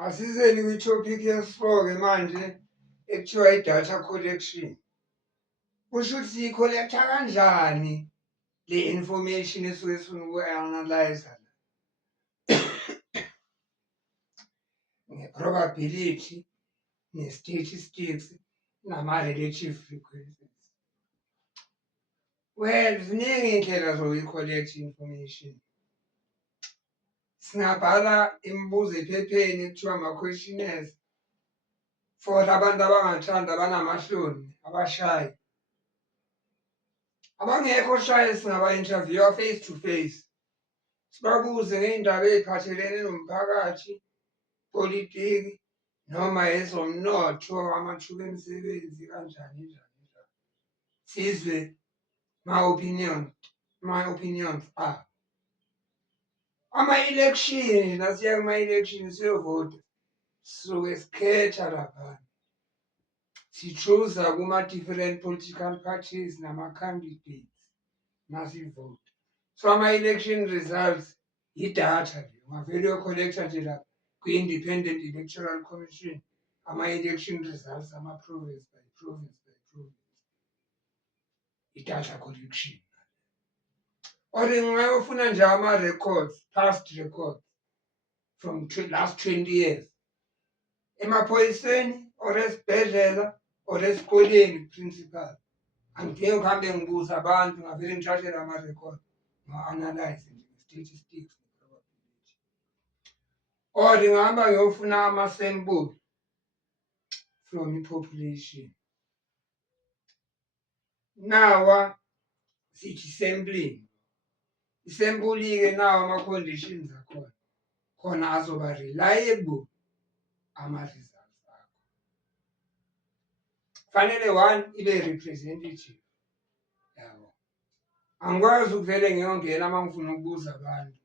Asizeni kwitopic yesi-4 manje ekuthiwa i-data collection. Kusho ukuthi sikholektha kanjani le information esuke sifuna uku-analyze nge-probability, ne-statistics, nama-relative frequencies. Well, ziningi iy'ndlela zokuyi-collect information. Singabhala imibuzo ephepheni ekuthiwa ama-questionnaires for abantu abangathanda abanamahloni abashayo. Abangekho shy singaba-interview-a face to face, sibabuze ngey'ndaba ey'phathelene nomphakathi, politiki noma ezomnotho, amathuba emisebenzi kanjani njani njalo. Sizwe ma-opinions abo. Ama-election, nasiya kuma-election siyovota, sisuke sikhetha laphana. Si-choose-a kuma-different political parties nama-candidates masivota. So ama-election results idatha le, ungavele uyo-collect-a nje lapha kwi-Independent Electoral Commission ama-election results ama-province by province by province. I-data collection. Or ngingayofuna nje ama-records, past records from last 20 years. Emaphoyiseni or esibhedlela or esikoleni principal. Angidingi ukuhambe ngibuza abantu, ngavele ngithathe la ma-record ngiwa-analyze nge-statistics ne-probability. Or ngihamba ngiyofuna ama-sample from i-population. Nawa sithi sampling. I-sample-ke nawa ama-conditions akhona. Khona azoba reliable ama-results akho. Fanele one ibe representative. Yabo. Angikwazi ukuvele ngiyongena uma ngifuna ukubuza abantu.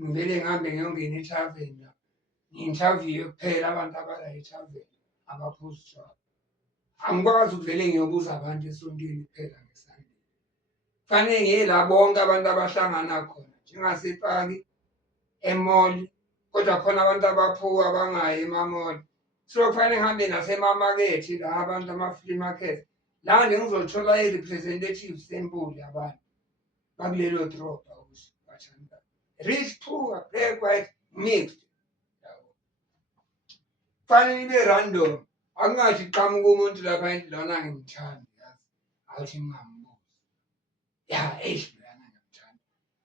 Ngivele ngihambe ngiyongena e-tavern la. Ngi-interview kuphela abantu abala e-tavern abaphostayo. Angikwazi ukuvele ngiyobuza abantu esontweni kuphela ngeSunday. Fanele ngiye la bonke abantu abahlangana khona njengasepaki, e-mall, kodwa khona abantu abaphuwa abangayi ema-mall. So kufanele ngihambe nasemamakethe la abantu ama-flea market. La nje ngizolithola i-representative sample yabantu bakulelo drobha ukuthi bathani. Rich, poor, black, white, mixed. Yabo. Kufanele ibe random. Akungathi kuqhamuka umuntu lapha ethi lona angimthandi yazi. Awuthi ngingambuza. Ya, lana ngiyamthanda.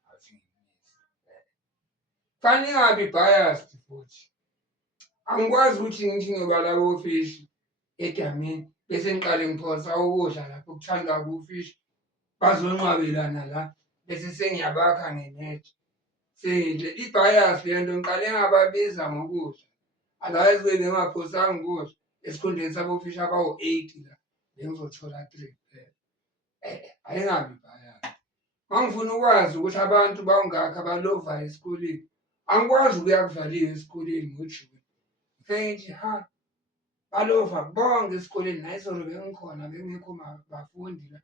Awuthi ngimbuze. Kufanele ingabi biased futhi. Angikwazi ukuthi ngithi ngiyobala ofishi edamini bese ngiqale ngiphosa ukudla lapho okuthandwa kufishi bazonqwabelana la bese sengiyabakha ngenethi. I-bias lento ngiqale ngababiza ngokudla. Otherwise bengingaphosanga ukudla esikhundleni sabofishi abawu-8 la bengizothola 3 kuphela. Ayingabi biased. Mangifuna ukwazi ukuthi abantu bawungakhi abalovayo esikoleni. Angikwazi ukuya kuvaliwe esikoleni ngoJuni. Ngithi ha balova bonke esikoleni la izolo bengikhona bengekho bafundi la.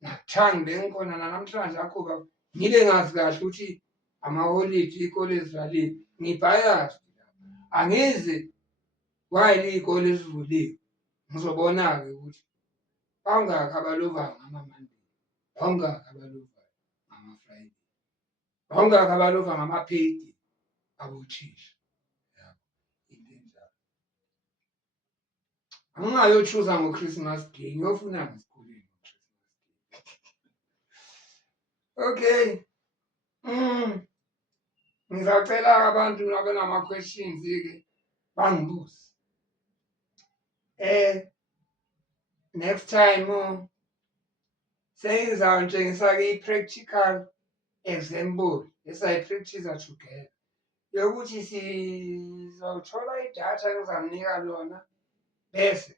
Nakuthanga bengikhona namhlanje akho ngibe ngazi kahle ukuthi amaholidi iy'kole zivaliwe. Ngi-biased. Angizi why iy'kole zivuliwe. Ngizobona-ke ukuthi bawungakhi abalovayo ngama-Monday. Bawungakhi abalovayo ngama-Friday. Bawungakhi abalova ngama-payday abothisha. Yabo. Into enjalo. Angingayo-choose-a ngo-Christmas Day, ngiyofuna ngesikoleni ngo-Christmas Day. Okay. Ngizacela abantu nabenama-questions-ke bangibuze. Next time sengizawutshengisa-ke i-practical example esayi-practice-a together. Yokuthi sizothola idatha engizamnika lona bese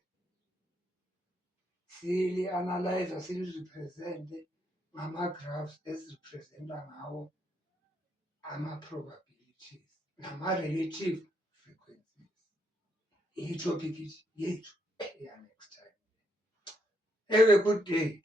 sili-analyze sili-represent-e ngama-graphs esirepresent-a ngawo ama-probabilities nama-relative frequencies. I-topic yethu ya next time. Have a good day.